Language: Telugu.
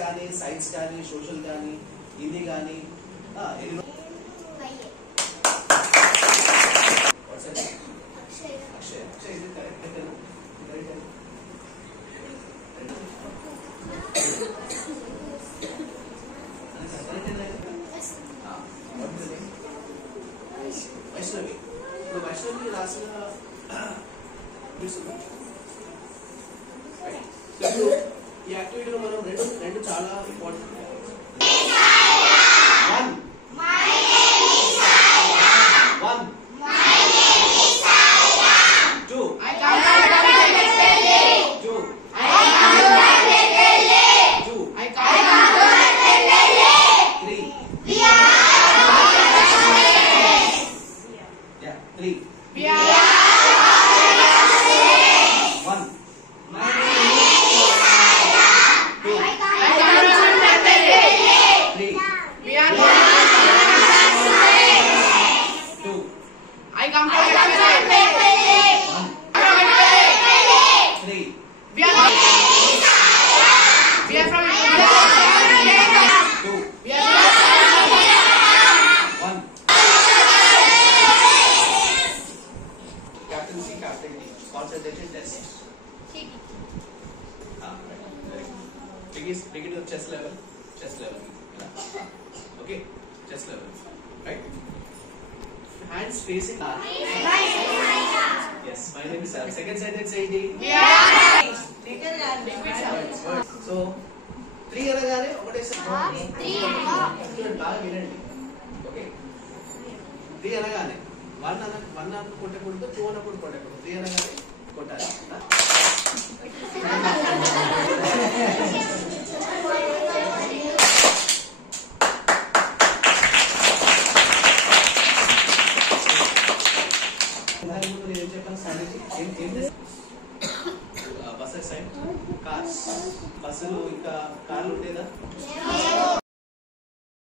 కానీ సైన్స్ కానీ సోషల్ కానీ హిందీ కానీ వైష్ణవి. ఇప్పుడు వైష్ణవి రాసిన ఈ యాక్టివిటీలో మనం రెండు చాలా important. Begin to chest level. Okay, chest level, right? Hands facing up. Yes, my name is Sam. Second sentence say it. So 3 అనగానే ఒకటే బాగా వినండి. ఓకే, 3 అనగానే 1 అన్నప్పుడు కొట్టకూడదు, 2 అన్నప్పుడు కొట్టకూడదు. 3 అనగానే కొట్టాలి. బస్సెస్ సైడ్ కార్స్, బస్సులు ఇంకా కార్లు ఉండేదా?